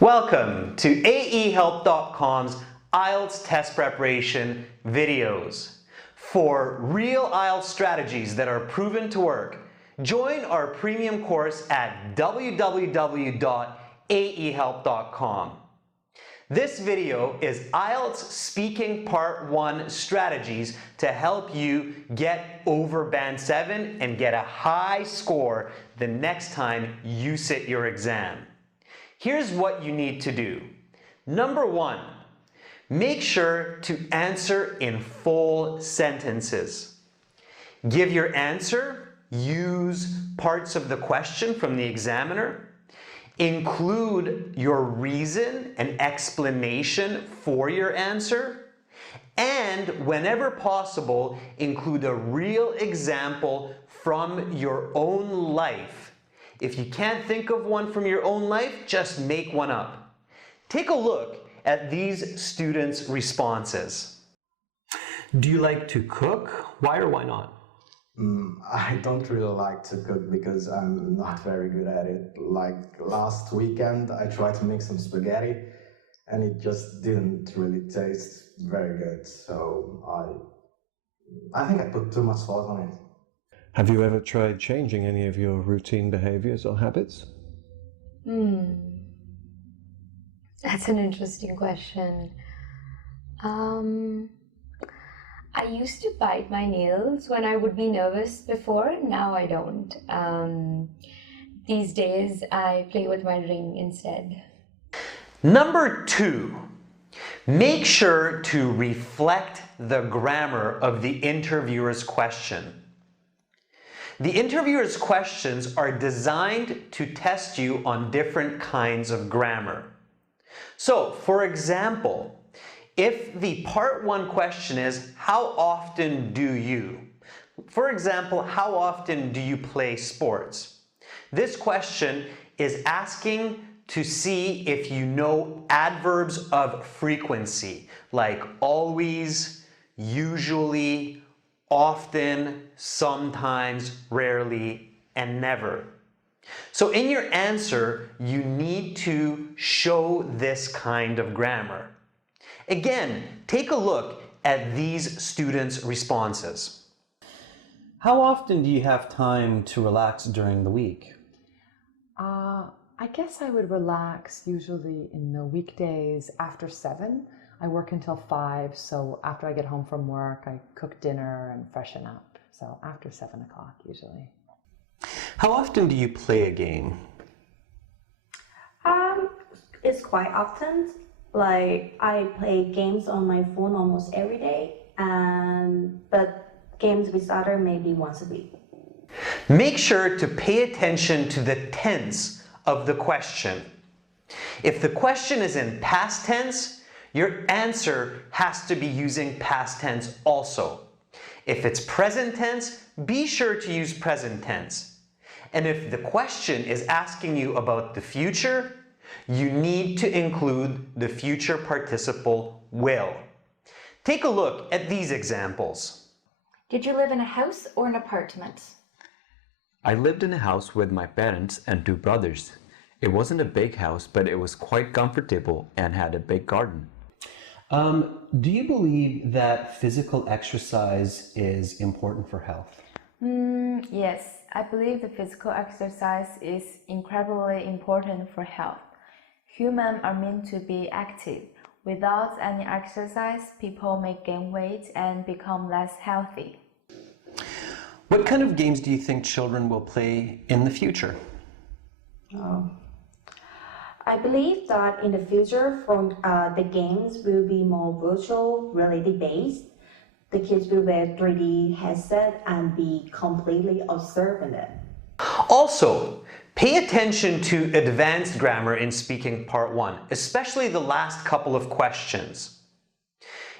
Welcome to AEHelp.com's IELTS test preparation videos. For real IELTS strategies that are proven to work, join our premium course at www.aehelp.com. This video is IELTS Speaking Part 1 strategies to help you get over Band 7 and get a high score the next time you sit your exam. Here's what you need to do. Number 1, make sure to answer in full sentences. Give your answer, use parts of the question from the examiner, include your reason and explanation for your answer, and whenever possible, include a real example from your own life. If you can't think of one from your own life, just make one up. Take a look at these students' responses. Do you like to cook? Why or why not? I don't really like to cook because I'm not very good at it. Like last weekend, I tried to make some spaghetti and it just didn't really taste very good. So I think I put too much salt on it. Have you ever tried changing any of your routine behaviors or habits? That's an interesting question. I used to bite my nails when I would be nervous before. Now I don't. These days I play with my ring instead. Number 2, make sure to reflect the grammar of the interviewer's question. The interviewer's questions are designed to test you on different kinds of grammar. So, for example, if the part 1 question is, how often do you? For example, how often do you play sports? This question is asking to see if you know adverbs of frequency, like always, usually, often, sometimes, rarely, and never. So in your answer, you need to show this kind of grammar. Again, take a look at these students' responses. How often do you have time to relax during the week? I guess I would relax usually in the weekdays after 7. I work until 5, so after I get home from work, I cook dinner and freshen up. So after 7 o'clock usually. How often do you play a game? It's quite often. Like I play games on my phone almost every day, but games with other maybe once a week. Make sure to pay attention to the tense of the question. If the question is in past tense, your answer has to be using past tense also. If it's present tense, be sure to use present tense. And if the question is asking you about the future, you need to include the future participle will. Take a look at these examples. Did you live in a house or an apartment? I lived in a house with my parents and 2 brothers. It wasn't a big house, but it was quite comfortable and had a big garden. Do you believe that physical exercise is important for health? Yes, I believe the physical exercise is incredibly important for health. Humans are meant to be active. Without any exercise, people may gain weight and become less healthy. What kind of games do you think children will play in the future? I believe that in the future, the games will be more virtual reality based. The kids will wear 3D headset and be completely absorbed in it. Also, pay attention to advanced grammar in speaking part 1, especially the last couple of questions.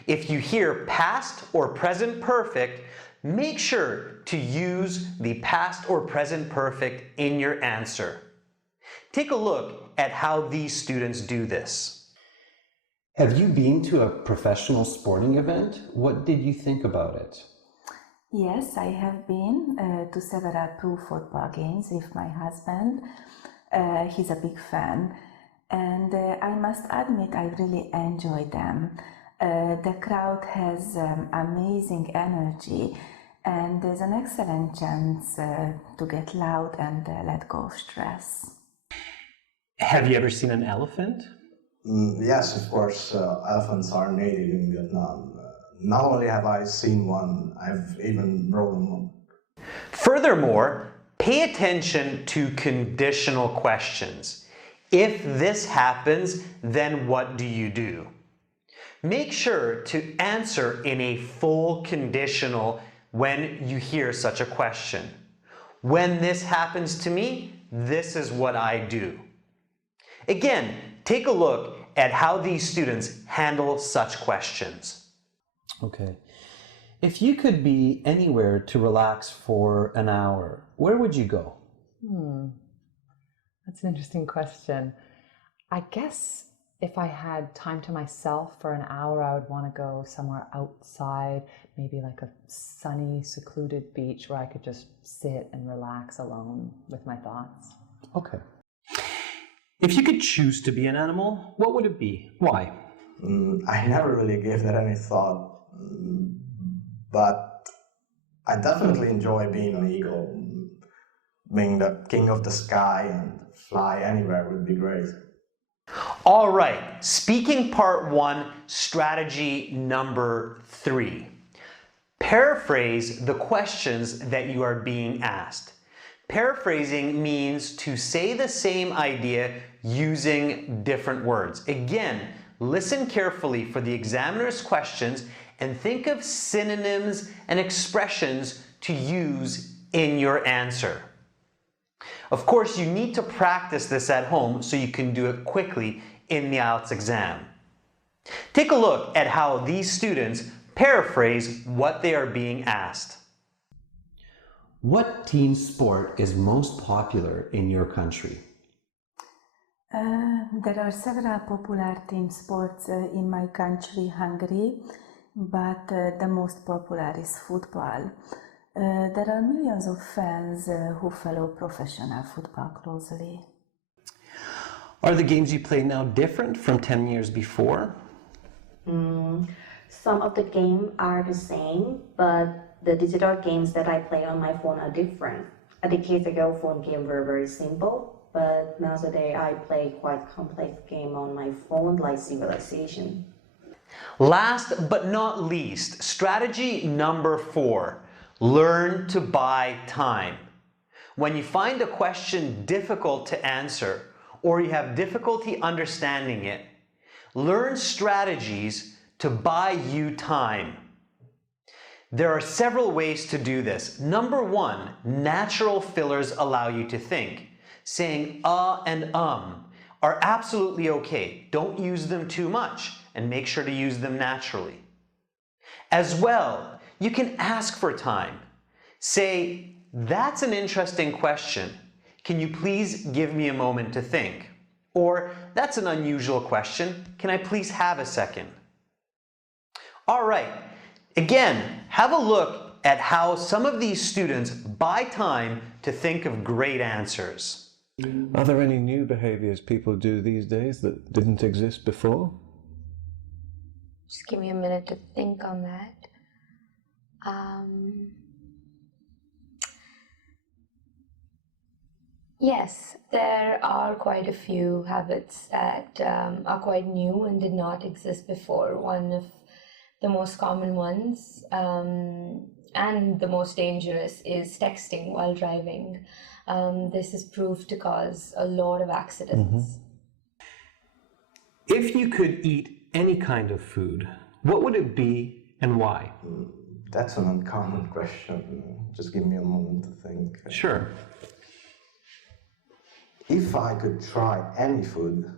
If you hear past or present perfect, make sure to use the past or present perfect in your answer. Take a look at how these students do this. Have you been to a professional sporting event? What did you think about it? Yes, I have been to several pro football games with my husband. He's a big fan. and I must admit I really enjoy them. The crowd has amazing energy, and there's an excellent chance to get loud and let go of stress. Have you ever seen an elephant? Yes, of course, elephants are native in Vietnam. Not only have I seen one, I've even rode one. Furthermore, pay attention to conditional questions. If this happens, then what do you do? Make sure to answer in a full conditional when you hear such a question. When this happens to me, this is what I do. Again, take a look at how these students handle such questions. Okay. If you could be anywhere to relax for an hour, where would you go? That's an interesting question. I guess if I had time to myself for an hour, I would want to go somewhere outside, maybe like a sunny, secluded beach where I could just sit and relax alone with my thoughts. Okay. If you could choose to be an animal, what would it be? Why? I never really gave that any thought, but I definitely enjoy being an eagle. Being the king of the sky and fly anywhere would be great. All right, speaking part 1, strategy number 3. Paraphrase the questions that you are being asked. Paraphrasing means to say the same idea using different words. Again, listen carefully for the examiner's questions and think of synonyms and expressions to use in your answer. Of course, you need to practice this at home so you can do it quickly in the IELTS exam. Take a look at how these students paraphrase what they are being asked. What team sport is most popular in your country? There are several popular team sports in my country, Hungary, but the most popular is football. There are millions of fans who follow professional football closely. Are the games you play now different from 10 years before? Some of the games are the same, but the digital games that I play on my phone are different. A decade ago, phone games were very simple, but nowadays I play quite complex games on my phone like Civilization. Last but not least, strategy number 4. Learn to buy time. When you find a question difficult to answer or you have difficulty understanding it, learn strategies to buy you time. There are several ways to do this. Number 1, natural fillers allow you to think. Saying and are absolutely okay. Don't use them too much and make sure to use them naturally. As well, you can ask for time. Say, that's an interesting question. Can you please give me a moment to think? Or, that's an unusual question. Can I please have a second? All right. Again, have a look at how some of these students buy time to think of great answers. Are there any new behaviors people do these days that didn't exist before? Just give me a minute to think on that. Yes, there are quite a few habits that are quite new and did not exist before. One of the most common ones and the most dangerous is texting while driving. This is proved to cause a lot of accidents. If you could eat any kind of food, what would it be and why? That's an uncommon question. Just give me a moment to think. Sure. If I could try any food,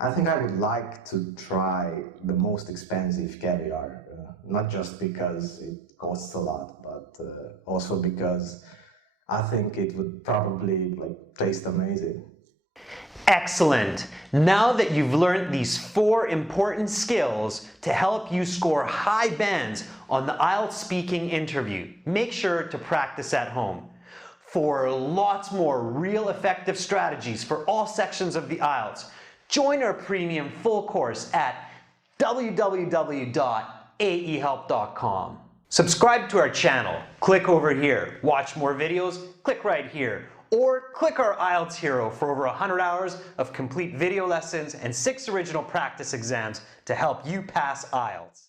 I think I would like to try the most expensive caviar. Not just because it costs a lot, but also because I think it would probably taste amazing. Excellent! Now that you've learned these 4 important skills to help you score high bands on the IELTS speaking interview, make sure to practice at home. For lots more real effective strategies for all sections of the IELTS, join our premium full course at www.aehelp.com. Subscribe to our channel, click over here, watch more videos, click right here, or click our IELTS Hero for over 100 hours of complete video lessons and 6 original practice exams to help you pass IELTS.